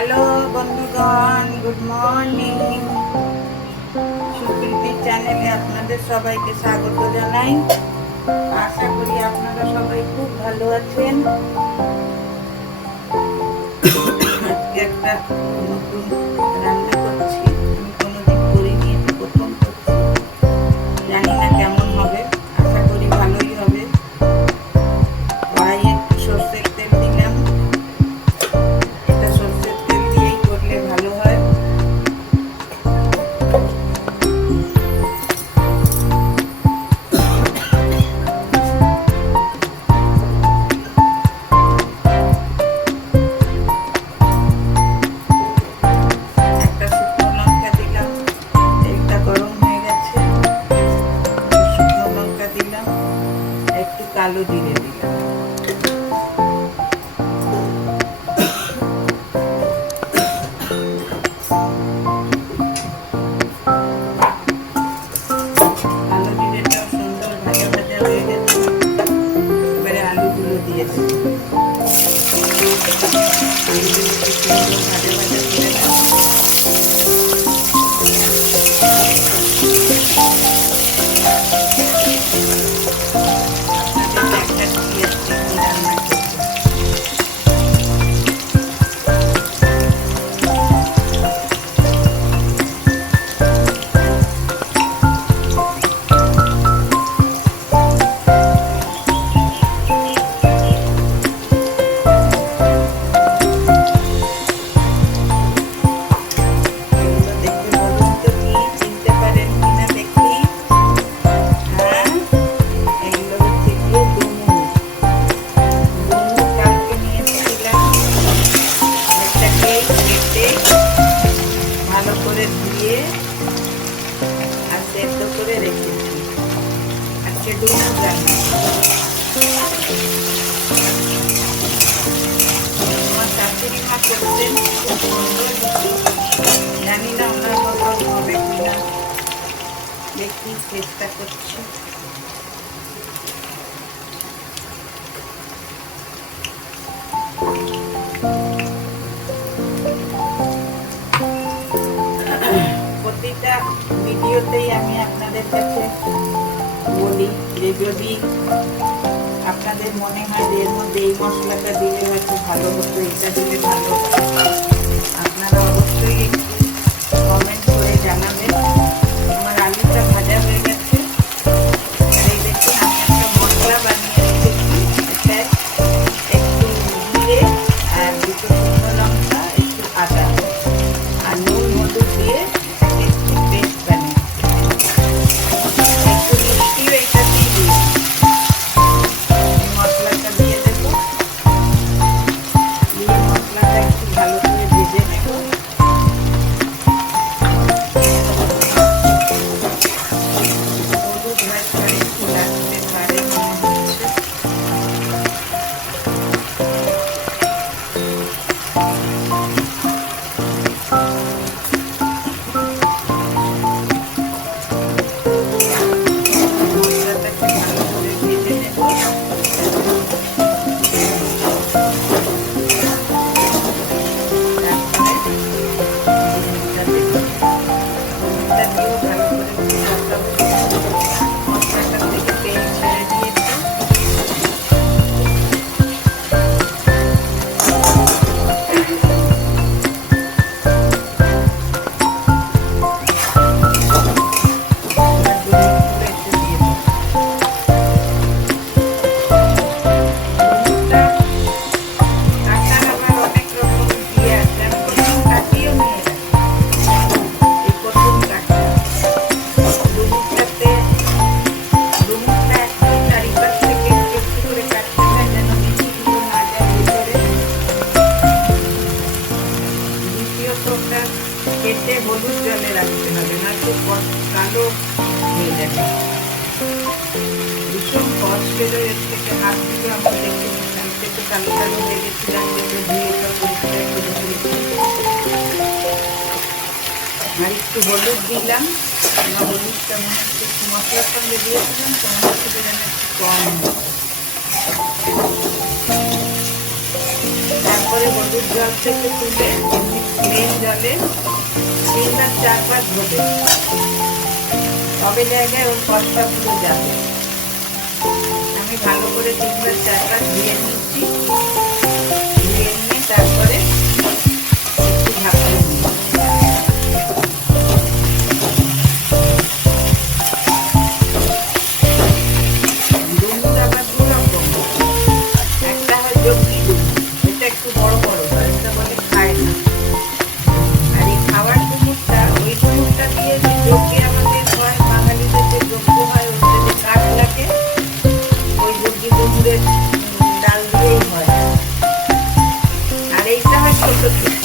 Hello বন্ধুগণ, good morning. Supriti চ্যানেলে আপনাদের সবাইকে স্বাগত জানাই। আশা করি আপনারা সবাই খুব ভালো আছেন। আজকে একটা নতুন রান্না করছি, আমি কোনোদিন করিনি, এটা প্রথম করছি। জানি না কেমন হবে, আশা করি ভালোই হবে। কড়াইয়ে একটু সর্ষের তেল দিলাম, এটা সর্ষের তেল দিয়েই করলে ভালো হয়। একটা শুকনো লঙ্কা দিলাম, তেলটা গরম হয়ে গেছে। শুকনো লঙ্কা দিলাম, একটু কালো জিরে দিলাম। কালো জিরেটাও সুন্দর ভাজা ভাজা হয়ে গেছে। এবারে আলুগুলো দিয়ে দেবো। আলুগুলো খুব সুন্দর ভাজা ভাজা করে নেব। আপনাদের দেখাচ্ছি আজকে কি রান্না করবো। এগুলো দেখে বলুন তো কি চিনতে পারেন কিনা দেখি। হ্যাঁ, এগুলো হচ্ছে গিয়ে ডুমুর। ডুমুর কালকে নিয়ে এসেছিলাম। এটাকে কেটে ভালো করে ধুয়ে আর সেদ্ধ করে রেখেছি। আজকে ডুমুর রান্না। আমার শাশুড়ি মা করতেন, খুব সুন্দর হতো। জানি না ওনার মতন হবে কিনা, দেখি চেষ্টা করছি। প্রতিটা ভিডিওতেই আমি আপনাদের কাছে বলি যে যদি আপনাদের মনে হয় যে এর মধ্যে এই মশলাটা দিলে হয়তো ভালো হতো, এটা দিলে ভালো হতো, আপনারা অবশ্যই একটু কমেন্ট করে জানাবেন। আমার আলুটা ভাজা হয়ে গেছে। আর এই দেখুন আমি একটা মশলা বানিয়ে রেখেছি। এটায় একটু জিরে আর দুটো শুকনো লঙ্কা, একটু আদা আর নুন হলুদ দিয়ে এটাকে একটু পেস্ট বানিয়েছি। একটু মিষ্টিও এটাতেই দিই। এই মশলাটা দিয়ে দেবো, দিয়ে মশলাটা একটু ভালো করে ভেজে নেব। হলুদ ভাজটা একটু লাগতে পারে মনে হচ্ছে। মশলাটাকে ভালো করে ভেজে নেব। তারপরে হলুদটা দেব। হলুদটা দিয়েও ভালো করে কষাবো। মশলাটা থেকে তেল ছেড়ে দিয়েছে। এবার ডুমুরগুলো একটু দিয়ে দেবো। ডুমুরটা কাটার আবার অনেক রকম দিয়ে আছে, আমি কোনোদিন কাটিয়েও নিয়ে রাখি। এই প্রথম কাটলাম। ডুমুরটাতে ডুমুরটা একটু চারিপাশ থেকে একটু একটু করে কাটতে হয় যেন বিচিগুলো না যায় ভিতরে। দ্বিতীয়ত ওটা কেটে হলুদ জলে রাখতে হবে, নয়তো কালো হয়ে যাবে। ভীষণ কষ বেরোয় এর থেকে, হাত দিয়ে আমরা দেখেছি আমি থেকে কালো কালো হয়ে গেছিলাম, যেটা ধুয়ে এটা পরিষ্কার করে দিয়েছি। আর একটু হলুদ দিলাম। আমার হলুদটা মনে হচ্ছে একটু মশলার সঙ্গে দিয়েছিলাম তো মনে হচ্ছে যেন একটু কম। তারপরে তারপরে হলুদ জল থেকে তুলে প্লেন জলে 3-4 বার ধোবে, তবে জায়গায় ওর কষ্টটা পুরো যাবে। আমি ভালো করে 3-4 বার ধুয়ে নিচ্ছি, ধুয়ে নিয়ে তারপরে একটু ঢাকাই দিই। ডুমুর আবার দু রকম, একটা হয় জঙ্গলি ডুমুর, এটা একটু বড় বড় হয়, এটা বলে খায় না। আর এই খাওয়ার ডুমুরটা, ওই ডুমুরটা দিয়ে যে যজ্ঞে আমাদের হয়, বাঙালিদের যে যজ্ঞ হয়, ওতে যে কাঠ লাগে, ওই যজ্ঞি ডুমুরের ডাল দিয়েই হয়। আর এইটা হয় ছোট ছোট।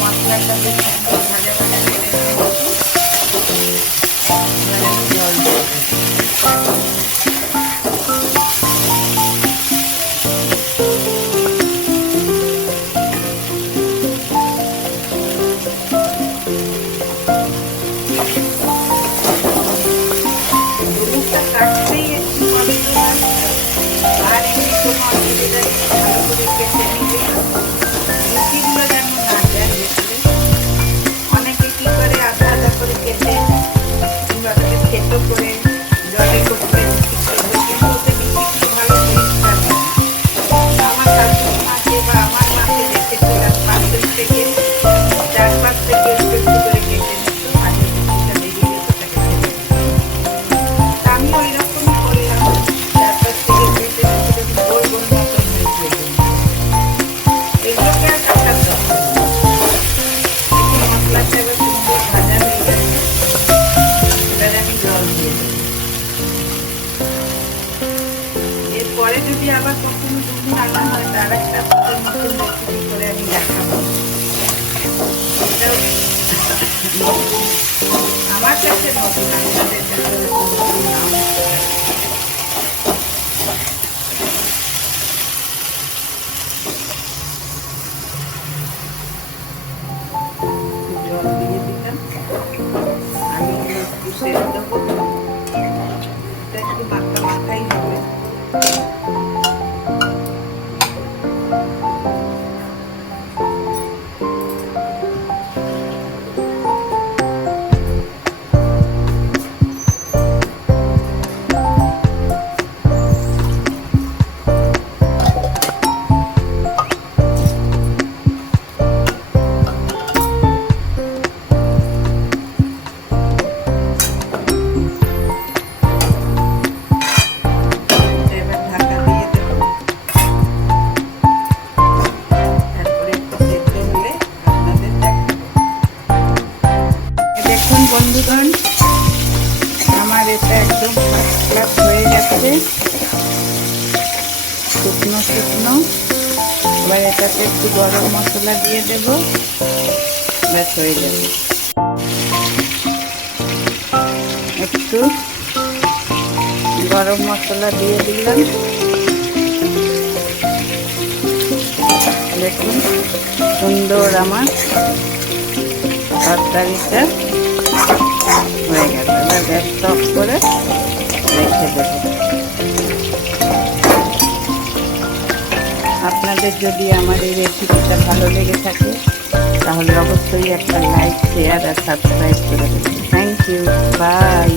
মশলাটা বেশ সুন্দর ভাজা ভাজা করে নিয়েছি, এবার আমি জল দিয়ে দেবো। ডুমুরটা কাটতেই একটু কষ্ট হয়, আর এমনি কোনো অসুবিধা নেই, ভালো করে কেটে নিলে লুচিগুলো যেন না যায় ভেতরে। অনেকে কি করে আধা আধা করে কেটে কিংবা ওটাকে থেতো করে জলে করতে লুচি করবে, কিন্তু ওতে লুচিগুলো ভালো পরিষ্কার হয় না। আমার শাশুড়ি মাকে বা আমার মাকে দেখেছিলাম পাশের থেকে 4-5 থেকে একটু একটু করে কেটে নিত, মাঝে লুচিটা বেরিয়ে যেত, তাকে ফেলে দিত। তা আমি ওই রকমই করলাম, 4-5 থেকে কেটে নিচ্ছিলাম, গোল গোল মতন হয়েছে এগুলো। এগুলোকে আর কাটার দরকার নেই। দেখুন মশলাটা এবার সুন্দর ভাজা হয়ে গেছে, এবার আমি জল দিয়ে দেবো। এরপরে যদি আবার কখনো ডুমুর আনা হয়, তার একটা নতুন রেসিপি করে আমি দেখাবো। এটাও নতুন, আমার কাছে নতুন, আপনাদের কাছে নতুন নাম। জল দিয়ে দিলাম, আমি একটু সেদ্ধ করবো, এটা একটু মাখা মাখাই হবে। এবার ঢাকা দিয়ে দেবো, তারপরে একটু সেদ্ধ হলে আপনাদের দেখাবো। দেখুন বন্ধুগণ, আমার এটা একদম ফার্স্ট ক্লাস হয়ে গেছে, শুকনো শুকনো। এবার এটাতে একটু গরম মশলা দিয়ে দেবো, ব্যাস হয়ে যাবে। একটু গরম মশলা দিয়ে দিলাম, দেখুন সুন্দর আমার তরকারিটা হয়ে গেল। এবার গ্যাস অফ করে রেখে দেব। আপনাদের যদি আমার এই রেসিপিটা ভালো লেগে থাকে, তাহলে অবশ্যই একটা লাইক, শেয়ার আর সাবস্ক্রাইব করে দেবেন। Thank you, by.